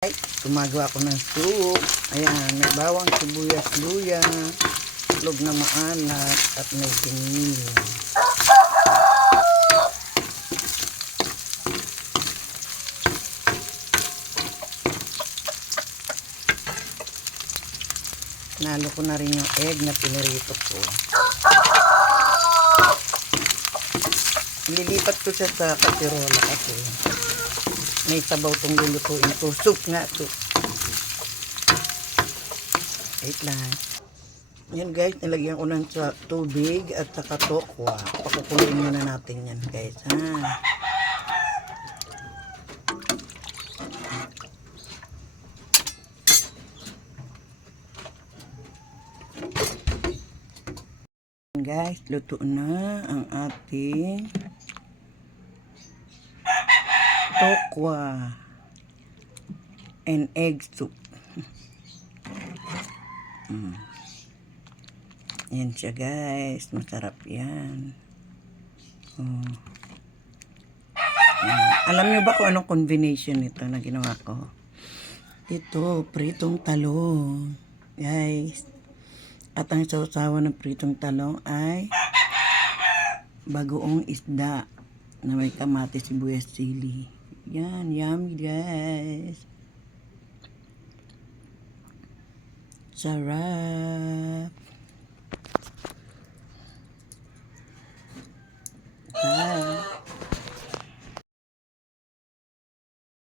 Ay, gumagawa ako ng soup. Ayan, may bawang, sibuyas, luya, itlog na maalat, at may vanilla. Nalo ko na rin yung egg na pinirito ko. Nililipat ko siya sa kasirola kasi may sabaw tong lulutuin ko. Soup nga, soup. Wait lang. Yan guys, nilagyan ko ng tubig at saka tokwa. Pakukuluin muna natin yan guys, ha. Guys, luto na ang ating tokwa and egg soup. Yan siya guys, masarap yan. Alam nyo ba kung anong combination nito na ginawa ko? Ito, pritong talong guys. At ang sausawan ng pritong talong ay bagoong isda na may kamatis, sibuyas, sili. Yan, yummy guys. Sarap.